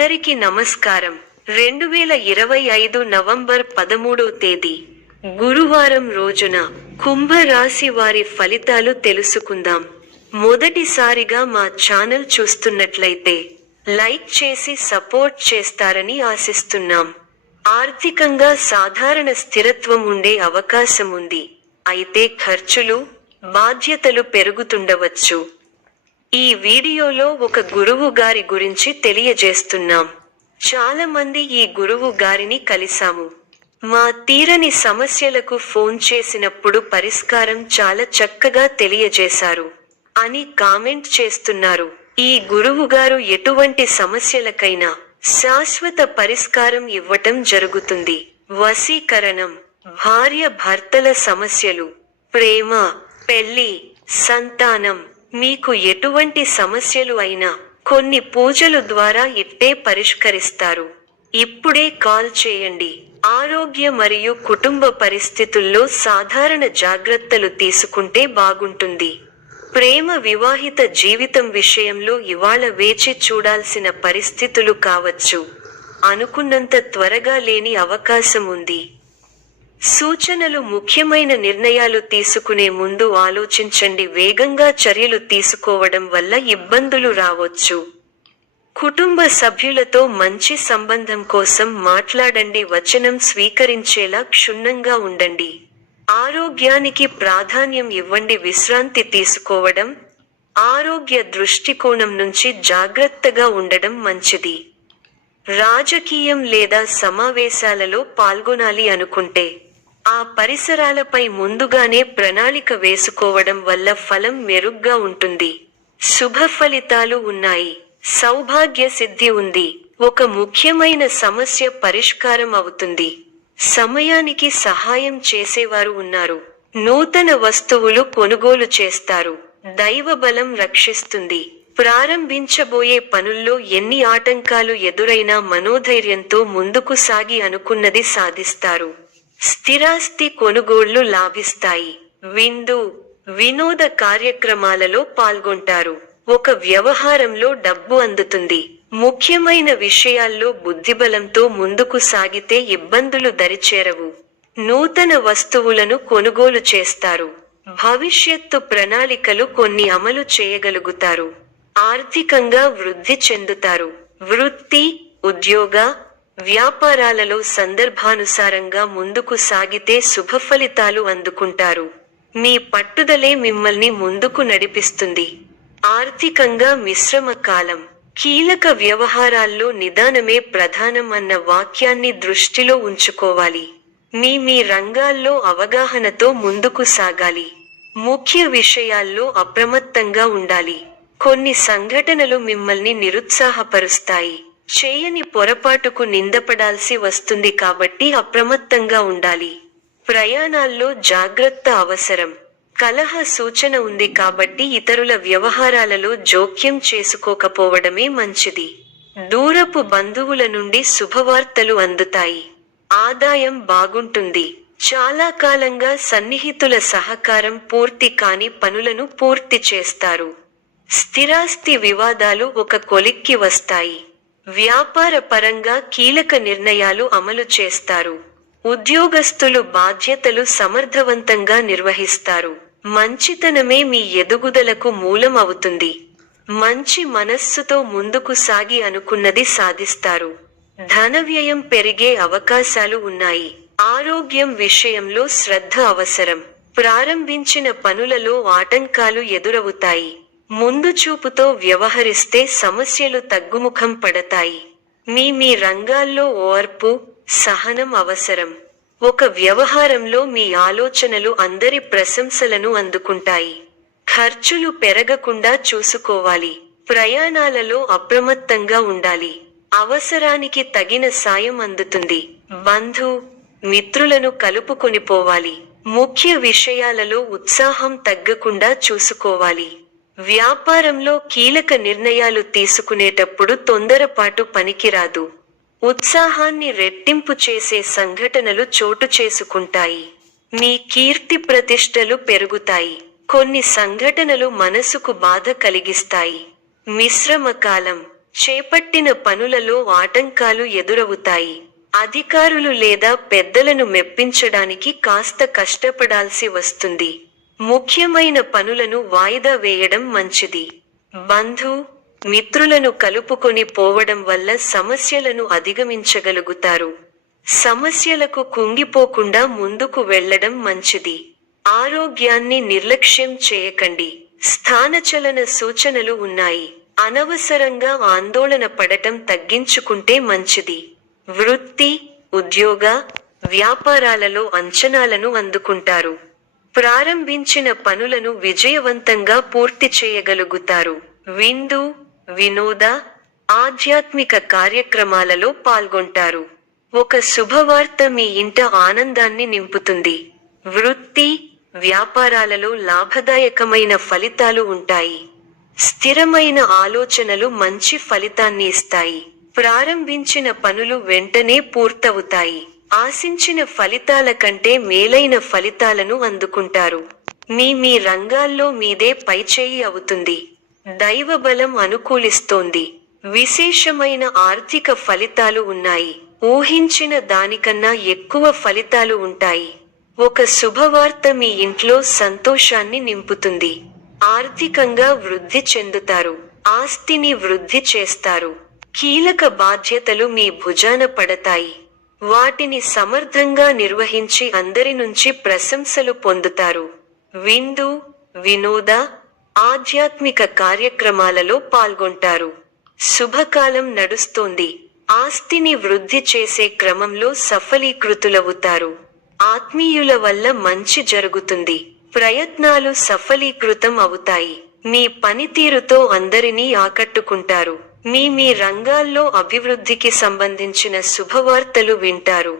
అందరికీ నమస్కారం. 2025 నవంబర్ 13వ తేదీ గురువారం రోజున కుంభ రాశి వారి ఫలితాలు తెలుసుకుందాం. మొదటిసారిగా మా ఛానల్ చూస్తున్నట్లయితే లైక్ చేసి సపోర్ట్ చేస్తారని ఆశిస్తున్నాం. ఆర్థికంగా సాధారణ స్థిరత్వం ఉండే అవకాశం ఉంది. అయితే ఖర్చులు, బాధ్యతలు పెరుగుతుండవచ్చు. ఈ వీడియోలో ఒక గురువు గారి గురించి తెలియజేస్తున్నాం. చాలా మంది ఈ గురువు గారిని కలిసాము. మా తీరని సమస్యలకు ఫోన్ చేసినప్పుడు పరిష్కారం చాలా చక్కగా తెలియజేశారు అని కామెంట్ చేస్తున్నారు. ఈ గురువు గారు ఎటువంటి సమస్యలకైనా శాశ్వత పరిష్కారం ఇవ్వటం జరుగుతుంది. వశీకరణం, భార్య భర్తల సమస్యలు, ప్రేమ, పెళ్లి, సంతానం, మీకు ఎటువంటి సమస్యలు అయినా కొన్ని పూజలు ద్వారా ఇట్టే పరిష్కరిస్తారు. ఇప్పుడే కాల్ చేయండి. ఆరోగ్య మరియు కుటుంబ పరిస్థితుల్లో సాధారణ జాగ్రత్తలు తీసుకుంటే బాగుంటుంది. ప్రేమ, వివాహిత జీవితం విషయంలో ఇవాళ వేచి చూడాల్సిన పరిస్థితులు కావచ్చు. అనుకున్నంత త్వరగా లేని అవకాశం ఉంది. సూచనలు: ముఖ్యమైన నిర్ణయాలు తీసుకునే ముందు ఆలోచించండి. వేగంగా చర్యలు తీసుకోవడం వల్ల ఇబ్బందులు రావచ్చు. కుటుంబ సభ్యులతో మంచి సంబంధం కోసం మాట్లాడండి. వచనం స్వీకరించేలా క్షుణ్ణంగా ఉండండి. ఆరోగ్యానికి ప్రాధాన్యం ఇవ్వండి. విశ్రాంతి తీసుకోవడం, ఆరోగ్య దృష్టికోణం నుంచి జాగ్రత్తగా ఉండడం మంచిది. రాజకీయం లేదా సమావేశాలలో పాల్గొనాలి అనుకుంటే ఆ పరిసరాలపై ముందుగానే ప్రణాళిక వేసుకోవడం వల్ల ఫలం మెరుగ్గా ఉంటుంది. శుభ ఫలితాలు ఉన్నాయి. సౌభాగ్య సిద్ధి ఉంది. ఒక ముఖ్యమైన సమస్య పరిష్కారం అవుతుంది. సమయానికి సహాయం చేసేవారు ఉన్నారు. నూతన వస్తువులు కొనుగోలు చేస్తారు. దైవబలం రక్షిస్తుంది. ప్రారంభించబోయే పనుల్లో ఎన్ని ఆటంకాలు ఎదురైనా మనోధైర్యంతో ముందుకు సాగి అనుకున్నది సాధిస్తారు. స్థిరాస్తి కొనుగోళ్లు లాభిస్తాయి. వినోద కార్యక్రమాలలో పాల్గొంటారు. ఒక వ్యవహారంలో డబ్బు అందుతుంది. ముఖ్యమైన విషయాల్లో బుద్ధిబలంతో ముందుకు సాగితే ఇబ్బందులు దరిచేరవు. నూతన వస్తువులను కొనుగోలు చేస్తారు. భవిష్యత్తు ప్రణాళికలు కొన్ని అమలు చేయగలుగుతారు. ఆర్థికంగా వృద్ధి చెందుతారు. వృత్తి, ఉద్యోగ, వ్యాపారాలలో సందర్భానుసారంగా ముందుకు సాగితే శుభఫలితాలు అందుకుంటారు. మీ పట్టుదలే మిమ్మల్ని ముందుకు నడిపిస్తుంది. ఆర్థికంగా మిశ్రమ కాలం. కీలక వ్యవహారాల్లో నిదానమే ప్రధానం అన్న వాక్యాన్ని దృష్టిలో ఉంచుకోవాలి. మీ రంగాల్లో అవగాహనతో ముందుకు సాగాలి. ముఖ్య విషయాల్లో అప్రమత్తంగా ఉండాలి. కొన్ని సంఘటనలు మిమ్మల్ని నిరుత్సాహపరుస్తాయి. చేయని పొరపాటుకు నిందపడాల్సి వస్తుంది కాబట్టి అప్రమత్తంగా ఉండాలి. ప్రయాణాల్లో జాగ్రత్త అవసరం. కలహ సూచన ఉంది కాబట్టి ఇతరుల వ్యవహారాలలో జోక్యం చేసుకోకపోవడమే మంచిది. దూరపు బంధువుల నుండి శుభవార్తలు అందుతాయి. ఆదాయం బాగుంటుంది. చాలా కాలంగా సన్నిహితుల సహకారం పూర్తి కాని పనులను పూర్తి చేస్తారు. స్థిరాస్తి వివాదాలు ఒక కొలిక్కి వస్తాయి. వ్యాపార పరంగా కీలక నిర్ణయాలు అమలు చేస్తారు. ఉద్యోగస్తులు బాధ్యతలు సమర్థవంతంగా నిర్వహిస్తారు. మంచితనమే మీ ఎదుగుదలకు మూలం అవుతుంది. మంచి మనస్సుతో ముందుకు సాగి అనుకున్నది సాధిస్తారు. ధన వ్యయం పెరిగే అవకాశాలు ఉన్నాయి. ఆరోగ్యం విషయంలో శ్రద్ధ అవసరం. ప్రారంభించిన పనులలో ఆటంకాలు ఎదురవుతాయి. ముందు చూపుతో వ్యవహరిస్తే సమస్యలు తగ్గుముఖం పడతాయి. మీ రంగాల్లో ఓర్పు, సహనం అవసరం. ఒక వ్యవహారంలో మీ ఆలోచనలు అందరి ప్రశంసలను అందుకుంటాయి. ఖర్చులు పెరగకుండా చూసుకోవాలి. ప్రయాణాలలో అప్రమత్తంగా ఉండాలి. అవసరానికి తగిన సాయం అందుతుంది. మిత్రులను కలుపుకొనిపోవాలి. ముఖ్య విషయాలలో ఉత్సాహం తగ్గకుండా చూసుకోవాలి. వ్యాపారంలో కీలక నిర్ణయాలు తీసుకునేటప్పుడు తొందరపాటు పనికిరాదు. ఉత్సాహాన్ని రెట్టింపు చేసే సంఘటనలు చోటు చేసుకుంటాయి. మీ కీర్తి ప్రతిష్టలు పెరుగుతాయి. కొన్ని సంఘటనలు మనసుకు బాధ కలిగిస్తాయి. మిశ్రమ కాలం. చేపట్టిన పనులలో ఆటంకాలు ఎదురవుతాయి. అధికారులు లేదా పెద్దలను మెప్పించడానికి కాస్త కష్టపడాల్సి వస్తుంది. ముఖ్యమైన పనులను వాయిదా వేయడం మంచిది. బంధు, మిత్రులను కలుపుకొని పోవడం వల్ల సమస్యలను అధిగమించగలుగుతారు. సమస్యలకు కుంగిపోకుండా ముందుకు వెళ్లడం మంచిది. ఆరోగ్యాన్ని నిర్లక్ష్యం చేయకండి. స్థానచలన సూచనలు ఉన్నాయి. అనవసరంగా ఆందోళన పడటం తగ్గించుకుంటే మంచిది. వృత్తి, ఉద్యోగ, వ్యాపారాలలో అంచనాలను అందుకుంటారు. ప్రారంభించిన పనులను విజయవంతంగా పూర్తి చేయగలుగుతారు. విందు, వినోద, ఆధ్యాత్మిక కార్యక్రమాలలో పాల్గొంటారు. ఒక శుభవార్త మీ ఇంట ఆనందాన్ని నింపుతుంది. వృత్తి, వ్యాపారాలలో లాభదాయకమైన ఫలితాలు ఉంటాయి. స్థిరమైన ఆలోచనలు మంచి ఫలితాన్ని ఇస్తాయి. ప్రారంభించిన పనులు వెంటనే పూర్తవుతాయి. ఆశించిన ఫలితాల కంటే మేలైన ఫలితాలను అందుకుంటారు. మీ రంగాల్లో మీదే పైచేయి అవుతుంది. దైవబలం అనుకూలిస్తోంది. విశేషమైన ఆర్థిక ఫలితాలు ఉన్నాయి. ఊహించిన దానికన్నా ఎక్కువ ఫలితాలు ఉంటాయి. ఒక శుభవార్త మీ ఇంట్లో సంతోషాన్ని నింపుతుంది. ఆర్థికంగా వృద్ధి చెందుతారు. ఆస్తిని వృద్ధి చేస్తారు. కీలక బాధ్యతలు మీ భుజాన పడతాయి. వాటిని సమర్థంగా నిర్వహించి అందరి నుంచి ప్రశంసలు పొందుతారు. విందు, వినోద, ఆధ్యాత్మిక కార్యక్రమాలలో పాల్గొంటారు. శుభకాలం నడుస్తోంది. ఆస్తిని వృద్ధి చేసే క్రమంలో సఫలీకృతులవుతారు. ఆత్మీయుల వల్ల మంచి జరుగుతుంది. ప్రయత్నాలు సఫలీకృతం అవుతాయి. మీ పనితీరుతో అందరినీ ఆకట్టుకుంటారు. మీ రంగాల్లో అభివృద్ధికి సంబంధించిన శుభవార్తలు వింటారు.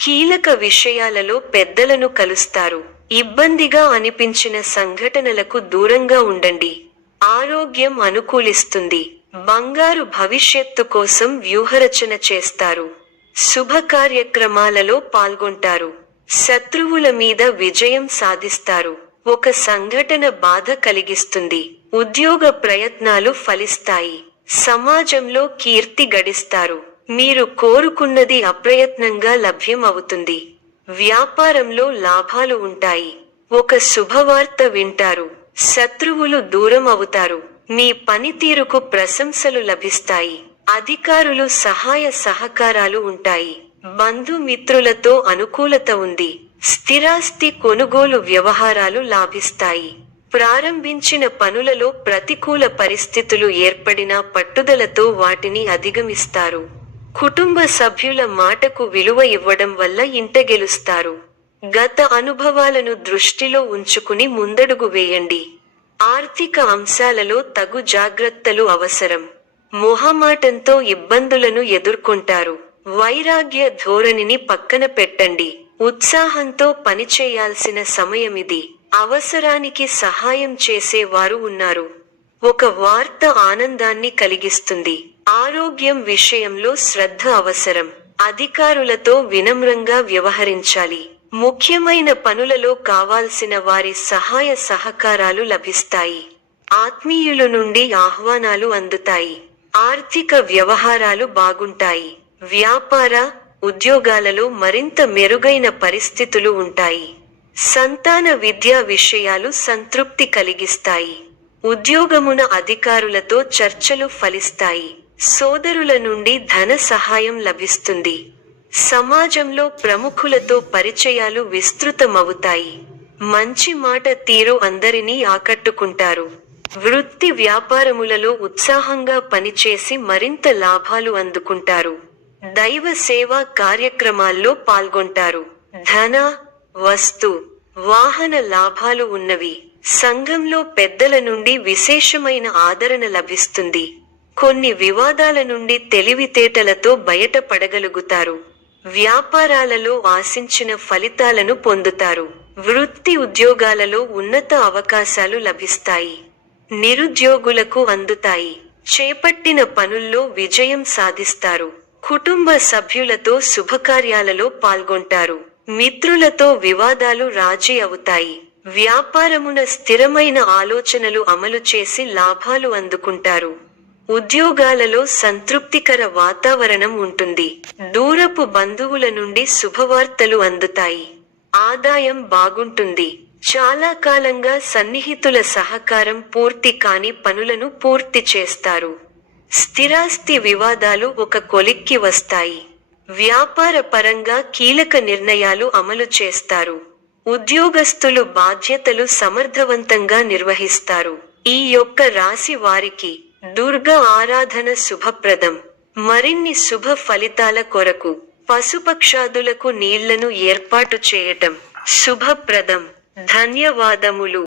కీలక విషయాలలో పెద్దలను కలుస్తారు. ఇబ్బందిగా అనిపించిన సంఘటనలకు దూరంగా ఉండండి. ఆరోగ్యం అనుకూలిస్తుంది. బంగారు భవిష్యత్తు కోసం వ్యూహరచన చేస్తారు. శుభ కార్యక్రమాలలో పాల్గొంటారు. శత్రువుల మీద విజయం సాధిస్తారు. ఒక సంఘటన బాధ కలిగిస్తుంది. ఉద్యోగ ప్రయత్నాలు ఫలిస్తాయి. సమాజంలో కీర్తి గడిస్తారు. మీరు కోరుకున్నది అప్రయత్నంగా లభ్యం అవుతుంది. వ్యాపారంలో లాభాలు ఉంటాయి. ఒక శుభవార్త వింటారు. శత్రువులు దూరం అవుతారు. మీ పనితీరుకు ప్రశంసలు లభిస్తాయి. అధికారులు సహాయ సహకారాలు ఉంటాయి. బంధుమిత్రులతో అనుకూలత ఉంది. స్థిరాస్తి కొనుగోలు వ్యవహారాలు లాభిస్తాయి. ప్రారంభించిన పనులలో ప్రతికూల పరిస్థితులు ఏర్పడినా పట్టుదలతో వాటిని అధిగమిస్తారు. కుటుంబ సభ్యుల మాటకు విలువ ఇవ్వడం వల్ల ఇంట గెలుస్తారు. గత అనుభవాలను దృష్టిలో ఉంచుకుని ముందడుగు వేయండి. ఆర్థిక అంశాలలో తగు జాగ్రత్తలు అవసరం. మొహమాటంతో ఇబ్బందులను ఎదుర్కొంటారు. వైరాగ్య ధోరణిని పక్కన పెట్టండి. ఉత్సాహంతో పనిచేయాల్సిన సమయమిది. అవసరానికి సహాయం చేసే వారు ఉన్నారు. ఒక వార్త ఆనందాన్ని కలిగిస్తుంది. ఆరోగ్యం విషయంలో శ్రద్ధ అవసరం. అధికారులతో వినమ్రంగా వ్యవహరించాలి. ముఖ్యమైన పనులలో కావాల్సిన వారి సహాయ సహకారాలు లభిస్తాయి. ఆత్మీయుల నుండి ఆహ్వానాలు అందుతాయి. ఆర్థిక వ్యవహారాలు బాగుంటాయి. వ్యాపార, ఉద్యోగాలలో మరింత మెరుగైన పరిస్థితులు ఉంటాయి. సంతాన విద్యా విషయాలు సంతృప్తి కలిగిస్తాయి. ఉద్యోగమున అధికారులతో చర్చలు ఫలిస్తాయి. సోదరుల నుండి ధన సహాయం లభిస్తుంది. సమాజంలో ప్రముఖులతో పరిచయాలు విస్తృతమవుతాయి. మంచి మాట తీరు అందరినీ ఆకట్టుకుంటారు. వృత్తి వ్యాపారములలో ఉత్సాహంగా పనిచేసి మరింత లాభాలు అందుకుంటారు. దైవ సేవా కార్యక్రమాల్లో పాల్గొంటారు. ధన, వస్తు, వాహన లాభాలు ఉన్నవి. సంఘంలో పెద్దల నుండి విశేషమైన ఆదరణ లభిస్తుంది. కొన్ని వివాదాల నుండి తెలివితేటలతో బయటపడగలుగుతారు. వ్యాపారాలలో ఆశించిన ఫలితాలను పొందుతారు. వృత్తి ఉద్యోగాలలో ఉన్నత అవకాశాలు లభిస్తాయి. నిరుద్యోగులకు అందుతాయి. చేపట్టిన పనుల్లో విజయం సాధిస్తారు. కుటుంబ సభ్యులతో శుభకార్యాలలో పాల్గొంటారు. మిత్రులతో వివాదాలు రాజీ అవుతాయి. వ్యాపారమున స్థిరమైన ఆలోచనలు అమలు చేసి లాభాలు అందుకుంటారు. ఉద్యోగాలలో సంతృప్తికర వాతావరణం ఉంటుంది. దూరపు బంధువుల నుండి శుభవార్తలు అందుతాయి. ఆదాయం బాగుంటుంది. చాలా కాలంగా సన్నిహితుల సహకారం పూర్తి కాని పనులను పూర్తి చేస్తారు. స్థిరాస్తి వివాదాలు ఒక కొలిక్కి వస్తాయి. వ్యాపార పరంగా కీలక నిర్ణయాలు అమలు చేస్తారు. ఉద్యోగస్తులు బాధ్యతలు సమర్థవంతంగా నిర్వహిస్తారు. ఈ యొక్క రాశి వారికి దుర్గా ఆరాధన శుభప్రదం. మరిన్ని శుభ ఫలితాల కొరకు పశుపక్షాదులకు నీళ్లను ఏర్పాటు చేయటం శుభప్రదం. ధన్యవాదములు.